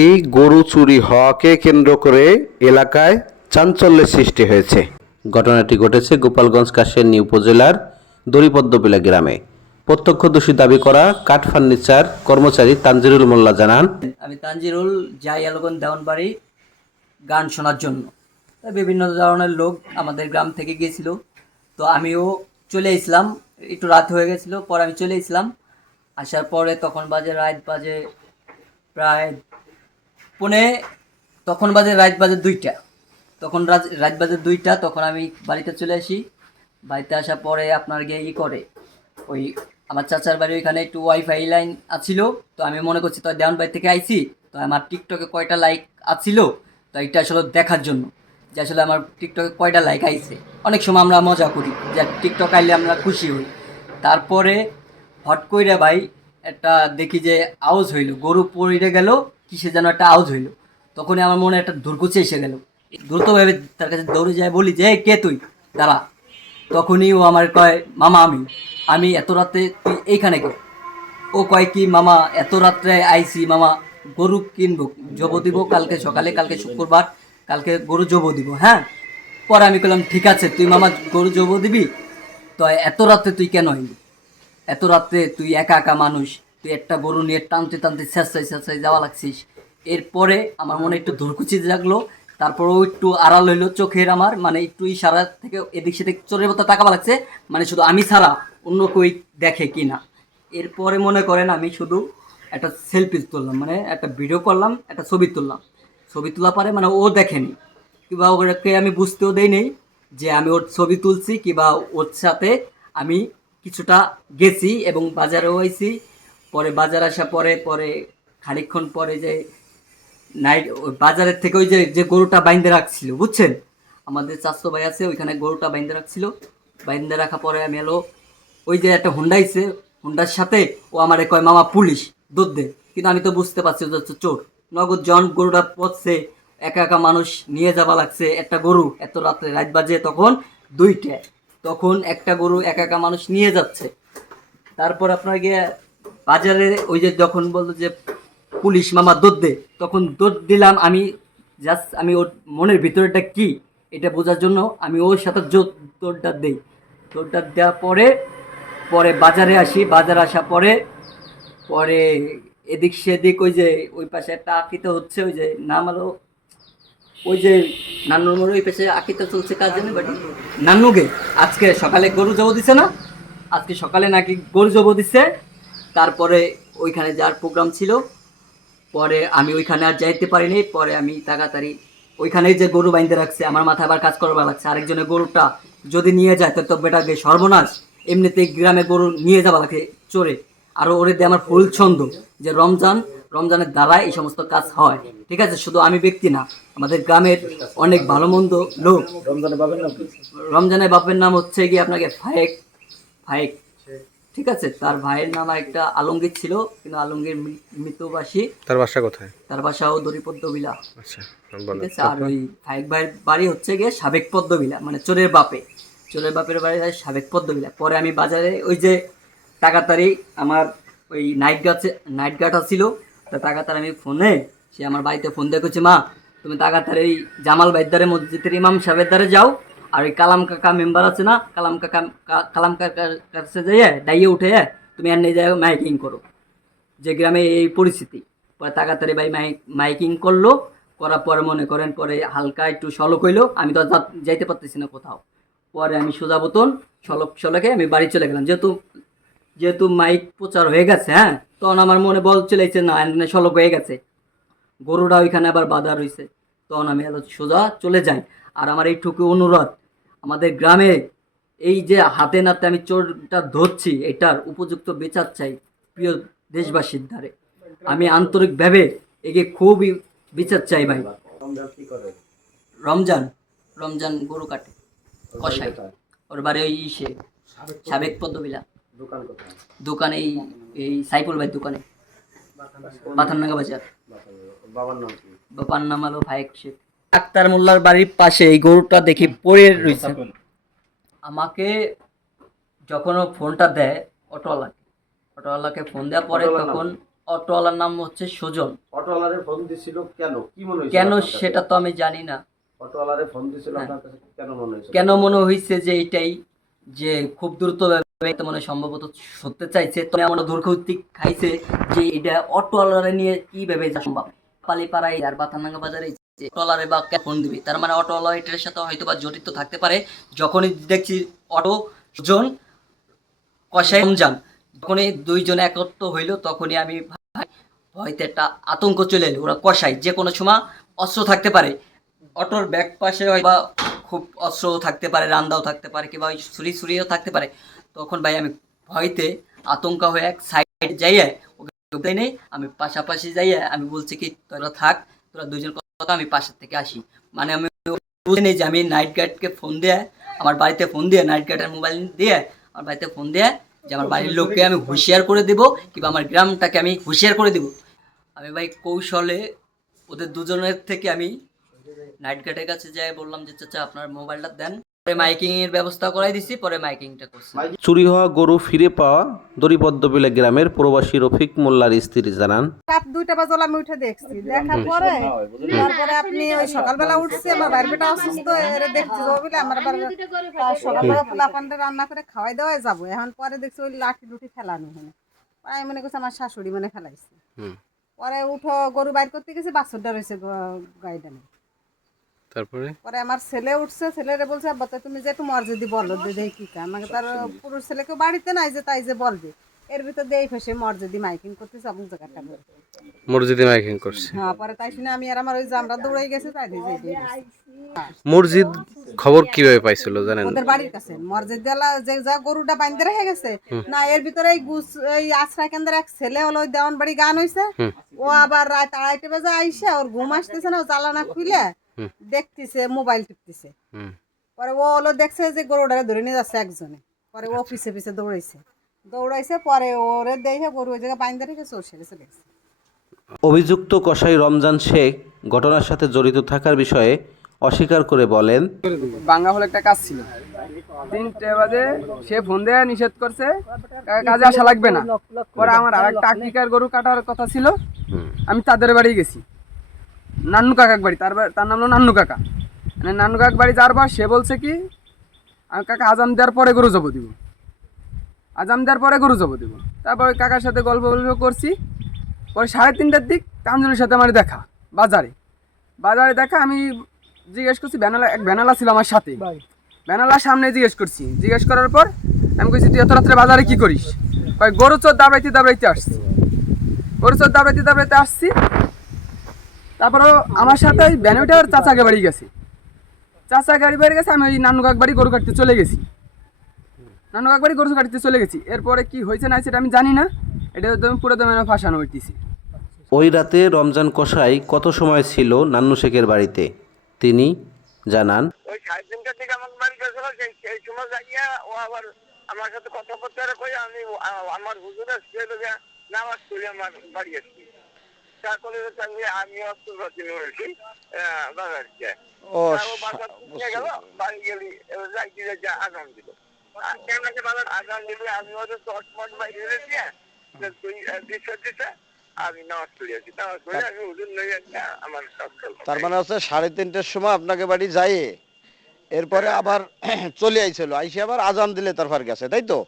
একটি গরু চুরি হওয়াকে কেন্দ্র করে এলাকায় চাঞ্চল্যের সৃষ্টি হয়েছে। ঘটনাটি ঘটেছে গোপালগঞ্জ কাশিয়ানী উপজেলার দড়িপদ্মবিলা গ্রামে। প্রত্যক্ষদর্শী দাবি করা কাঠ ফার্নিচার কর্মচারী তানজিরুল মোল্লা জানান আমি তানজিরুল যাই আলোগন দেওয়ানবাড়ি গান শোনার জন্য। বিভিন্ন ধরনের লোক আমাদের গ্রাম থেকে গিয়েছিল। তো আমিও চলে আসলাম একটু রাত হয়ে গেছিল পরে আমি চলে আসলাম আসার পরে তখন বাজে রাত বাজে প্রায় পৌনে তখন বাজে রাত বাজে দুইটা। তখন রাত বাজে দুইটা, তখন আমি বাড়িতে চলে আসি। বাড়িতে আসার পরে আপনার গিয়ে ই করে। ওই আমার চাচার বাড়ি ওইখানে একটু ওয়াইফাই লাইন আছিল। তো আমি মনে করছি তো দেওয়ান বাড়ি থেকে আইছি? তো আমার টিকটকে কয়টা লাইক আছিল? তো এটা আসলে দেখার জন্য যে আসলে আমার টিকটকে কয়টা লাইক আইছে। অনেক সময় আমরা মজা করি, যে টিকটক আইলে আমরা খুশি হই। তারপরে হট কইরা ভাই একটা দেখি যে আওয়াজ হইল, গরু পড়ে গেল কিসে যেন একটা আওয়াজ হইল। তখনই আমার মনে একটা দুর্গোচে এসে গেল। দ্রুতভাবে তার কাছে দৌড়ে যায়, বলি যে কে তুই? দাঁড়া। তখনই ও আমার কয়, মামা আমি। আমি এত রাতে তুই এইখানে কে? ও কয় কি, মামা, এত রাত্রে আইসি মামা, গরু কিনবো, জব দিব, কালকে সকালে, কালকে শুক্রবার, কালকে গরু জব দিব হ্যাঁ? পরে আমি বললাম ঠিক আছে, তুই মামা গরু জব দিবি? তো এত রাতে তুই কেন এত রাত্রে তুই একা একা মানুষ তুই একটা গরু নিয়ে টানতে টানতে শেষাই শেষাই যাওয়া লাগছিস। এরপরে আমার মনে একটু ধরকুচি জাগলো, তারপরেও একটু আড়াল হইল চোখের আমার মানে একটু ইশারা থেকে এদিক সেদিক চোরের মতো তাকাবা লাগছে মানে শুধু আমি ছাড়া অন্য কই দেখে কি না এরপরে মনে করেন আমি শুধু একটা সেলফি তুললাম মানে একটা ভিডিও করলাম, একটা ছবি তুললাম। ছবি তোলা পরে মানে ও দেখেনি। কিংবা ওকে আমি বুঝতেও দেই নেই যে আমি ওর ছবি তুলছি, কিংবা ওর সাথে আমি কিছুটা গেছি এবং বাজারেও আইছি পরে বাজার আসা পরে পরে খানিকক্ষণ পরে যে নাইট বাজারের থেকে ওই যে যে গরুটা বাইন্দে রাখছিল, বুঝছেন? আমাদের চাষতো ভাই আছে, ওইখানে গরুটা বাইন্দে রাখছিল। বাইন্দে রাখা পরে আমি এলো, ওই যে একটা হুন্ডাইছে হুন্ডার সাথে ও আমারে কয়, মামা, পুলিশ, দুধ দে। কিন্তু আমি তো বুঝতে পারছি ওটা হচ্ছে চোর। নগদ জন গরুটা পচছে, একা একা মানুষ নিয়ে যাওয়া লাগছে একটা গরু। এত রাত্রে রাত বাজে তখন দুইটা তখন একটা গরু একা একা মানুষ নিয়ে যাচ্ছে। তারপর আপনার গিয়ে বাজারে ওই যে যখন বলল যে পুলিশ মামা দৌড় দে, তখন দৌড় দিলাম আমি জাস্ট আমি ওর মনের ভিতরেটা কি, এটা বোঝার জন্য আমি ওর সাথে দৌড়টা দিই। দৌড়টা দেওয়ার পরে পরে বাজারে আসি, বাজার আসা পরে পরে এদিক সেদিক ওই যে, ওই পাশে একটা আঁকিতে হচ্ছে, ওই যে নাম হলো ওই যে নান্নুর মোড়, ওই পাশে আঁকিতে চলছে কাজ জানি বাট নান্নুকে। আজকে সকালে গরু জব দিছে না? আজকে সকালে নাকি গরু জব দিচ্ছে তারপরে ওইখানে যার প্রোগ্রাম ছিল। পরে আমি ওইখানে আর যাইতে পারিনি। পরে আমি তাড়াতাড়ি ওইখানেই যে গরু বাইন্ধে রাখছে আমার মাথায় আবার কাজ করবার লাগছে। আরেকজনের গরুটা যদি নিয়ে যায় তো বেটাকে সর্বনাশ। এমনিতেই গ্রামে গরু নিয়ে যাওয়া লাগে চোরে। আরও ওরে দিয়ে আমার ফুল ছন্দ যে রমজান রমজানের দ্বারাই এই সমস্ত কাজ হয়। ঠিক আছে? শুধু আমি ব্যক্তি না আমাদের গ্রামের অনেক ভালো মন্দ লোক। রমজানের বাপের নাম হচ্ছে কি আপনাকে ফায়েক। ফায়েক। ঠিক আছে তার ভাইয়ের নাম একটা আলমগীর ছিল কিন্তু আলমগীর মৃ- মৃত্যুবাসী। তার বাসা কোথায়? তার বাসাও দরিপদ্মবিলা আচ্ছা ঠিক আছে আর ওই ফাইক ভাইয়ের বাড়ি হচ্ছে গিয়ে সাবেক পদ্মবিলা মানে চোরের বাপে। চোরের বাপের বাড়ি হয় সাবেক পদ্মবিলা পরে আমি বাজারে ওই যে টাকাতারি আমার ওই নাইট গাছে নাইট গার্ড ছিল তা টাকাতার আমি ফোনে সে আমার বাড়িতে ফোন দেখেছে মা তুমি টাকাতার এই জামাল বাইদ্দারে মসজিদের ইমাম সাহেবের দ্বারে যাও আর ওই কালাম কাকা মেম্বার আছে না, কালাম কাকা, কালাম কাকার কাছে যাইয়ে ডাইয়ে উঠে তুমি আর নিয়ে যাও, মাইকিং করো। যে গ্রামে এই পরিস্থিতি। পরে তাড়াতাড়ি ভাই মাইক মাইকিং করল, করার পরে মনে করেন পরে হালকা একটু সলক হইল, আমি তো যাইতে পারতেছি না কোথাও। পরে আমি সোজা বোতন সলক, সলকে আমি বাড়ি চলে গেলাম। যেহেতু যেহেতু মাইক প্রচার হয়ে গেছে হ্যাঁ তখন আমার মনে বল চলেছে, না সলক হয়ে গেছে। গরুরা ওইখানে আবার বাধা রয়েছে তখন আমি সোজা চলে যাই। আর আমার এইটুকু অনুরোধ আমাদের গ্রামে এই যে হাতে নাতে আমি চোরটা ধরছি এটার উপযুক্ত বিচার চাই প্রিয় দেশবাসীর ধারে আমি আন্তরিকভাবে একে খুবই বিচার চাই ভাই। রমজান রমজান গরু কাটে কষাই ওর বাড়ি ওই ইসে সাবেক পদ্মবিলা। দোকানে এই এই সাইফুল ভাই দোকানে। বাথাননাগা বাজার। বাবার নাম হলো ভাইক শেখ। আক্তার মোল্লার বাড়ির পাশে এই গরুটা দেখি পড়ে রয়েছে। আমাকে যখন ও ফোনটা দেয় অটোওয়ালাকে অটোওয়ালাকে ফোন দেওয়ার পরে তখন অটোওয়ালার নাম হচ্ছে সুজন। অটোওয়ালারে ফোন দিছিল কেন? কি মনে হয়েছিল কেন সেটা তো আমি জানি না। অটোওয়ালারে ফোন দিছিল হ্যাঁ। আপনার কাছে কেন মনে হয়েছিল? কেন মনে হয়েছে যে এটাই যে খুব দ্রুত তো মনে সম্ভবত সত্যি চাইছে তো এমন দুর্গতিক খাইছে যে এটা অটোওয়ালারে নিয়ে কি ভেবে যা সম্ভব? পালিপাড়ায় আর বাথানাঙ্গা বাজারে অটোওয়ালারে বা ফোন দিবি। তার মানে অটোওয়ালা এটার সাথে হয়তো বা জড়িত থাকতে পারে। যখনই দেখছি অটো জন কষাই রমজান যখনই দুইজন একত্র হইল, তখনই আমি হয়তো একটা আতঙ্ক চলে এলো। ওরা কষাই যে কোনো সময় অস্ত্র থাকতে পারে। অটোর ব্যাক পাশে বা খুব অস্ত্র থাকতে পারে, রান্দাও থাকতে পারে, কিংবা ওই ছুরি ছুরিও থাকতে পারে। তখন ভাই আমি ভয়তে আতঙ্ক হয়ে এক সাইড যাইয়ে, ওকে নেই আমি পাশাপাশি যাইয়ে আমি বলছি কি, তোরা থাক, তোরা দুজন কথা আমি পাশের থেকে আসি। মানে আমি বুঝে নিই যে আমি নাইট গার্ডকে ফোন দিয়ে, আমার বাড়িতে ফোন দিয়ে নাইট গার্ডের মোবাইল দিয়ে, আমার বাড়িতে ফোন দিয়ে যে আমার বাড়ির লোককে আমি হুঁশিয়ার করে দেবো কিংবা আমার গ্রামটাকে আমি হুঁশিয়ার করে দেবো। আমি ভাই কৌশলে ওদের দুজনের থেকে আমি নাইট গার্ডের কাছে যাই বললাম যে, চাচা, আপনার মোবাইলটা দেন। পরে মাইকিং এর ব্যবস্থা করাই দিছি পরে মাইকিংটা করছি। চুরি হওয়া গরু ফিরে পাওয়া দরিপদ্মবিলা গ্রামের প্রবাসী রফিক মোল্লার স্ত্রী জানান। রাত দুইটা বাজল আমি উঠে দেখছি। দেখার পরে তারপরে আপনি ওই সকালবেলা উঠছি আমার বাইর বেটা অসুস্থ এর দেখছি ও বলে আমার সকালবেলা রান্না করে খাওয়াই দেওয়াই যাব। এখন পরে দেখছি ওই লাঠি লুঠি ফেলানো হলো আমি মনে করছি আমার শাশুড়ি মানে ফেলাইছে। পরে উঠো গরু বাইর করতে গেছে বাছরটা রয়েছে গাইডানে তারপরে? পরে আমার ছেলে উঠছে ছেলেরে বলছে আব্বা তুমি যে একটু মর্যাদি বলো যে দেখি কি। কাম আমাকে তার পুরুষ ছেলেকেও বাড়িতে নাই যে তাই যে বলবে। এর ভিতর দিয়ে ফেসে মাইকিং করতেছে অমুক জায়গাটা মাইকিং করছে? হ্যাঁ পরে তাই শুনে আমি আর আমার ওই যে আমরা দৌড়াই গেছে তাই দিয়ে মসজিদ খবর কীভাবে পাইছিল জানেন? ওদের বাড়ির কাছে। মসজিদ দেলা যে যা গরুটা বাইন্দে রেখে গেছে না এর ভিতরে এই গুছ এই আশ্রয় কেন্দ্রের এক ছেলে হলো ওই দেওয়ান বাড়ি গান হইছে। ও আবার রাত আড়াইটে বাজে আইসে ওর ঘুম আসতেছে না ও জ্বালানা খুলে দেখতেছে মোবাইল টিপতেছে। পরে ও হলো দেখছে যে গরুটারে ধরে নিয়ে যাচ্ছে একজনে। পরে ও পিছে পিছে দৌড়াইছে। দৌড়াইছে পরে ওরে দেখে গরু ওই জায়গায় বাইন্দে রেখেছে ও সেরে চলে গেছে। অভিযুক্ত কসাই রমজান শেখ ঘটনার সাথে জড়িত থাকার বিষয়ে অস্বীকার করে বলেন বাঙ্গা হলে একটা কাজ ছিল। তিনটে বাজে সে ফোন দেয়া নিষেধ করছে কাজে আসা লাগবে না। পরে আমার আর একটা আকিকার গরু কাটার কথা ছিল। আমি তাদের বাড়ি গেছি। নান্নু কাকার বাড়ি তার তার নাম হলো নান্নু কাকা। মানে নান্নু কাকার বাড়ি যার বা সে বলছে কি আমি কাকা আজাম দেওয়ার পরে গরু জব দিব। আজাম দেওয়ার পরে গরু জব দিব। তারপরে কাকার সাথে গল্প গল্প করছি। পরে সাড়ে তিনটার দিক কাঞ্জনের সাথে আমার দেখা বাজারে। বাজারে দেখা আমি জিজ্ঞেস করছি ভ্যানালা এক ভ্যানালা ছিল আমার সাথে? ভ্যানালার সামনে জিজ্ঞেস করছি। জিজ্ঞেস করার পর আমি কইছি তুই এত রাত্রে বাজারে কী করিস? কয় গরু চোর দাবড়াইতে দাবড়াইতে আসছি। গরু চোর দাবড়াইতে দাবড়াইতে আসছি। তারপরও আমার সাথে ওই উঠে ওর চাচাকে বাড়ি গেছে। চাচা গাড়ি বাড়ি গেছে আমি ওই নানু কাক বাড়ি গরু কাটতে চলে গেছি। নানু কাক বাড়ি গরু কাটতে চলে গেছি। এরপরে কি হয়েছে না সেটা আমি জানি না। এটা তো পুরো দমে ফাঁসানো হইতেছি। ওই রাতে রমজান কসাই কত সময় ছিল নান্নু শেখের বাড়িতে? তিনি জানান। ওই সাড়ে তিনটার দিকে আমার বাড়ি গেছিল সেই সেই সময় যাইয়া ও আবার আমার সাথে কথাবার্তা কই আমি আমার হুজুরের ছেলে যে নামাজ পড়ে আমার বাড়ি এসেছি তারপরে হচ্ছে আমি আমি অস্ত্র হয়েছি বাজারকে ও ও বাজার গেল বাড়ি গেলি যাই আগাম দিল আগাম দিলে আমি তুই। তার মানে হচ্ছে সাড়ে তিনটের সময় আপনাকে বাড়ি যায় এরপরে আবার চলে আইছিল, আইসে আবার আজান দিলে তারপর গেছে, তাই তো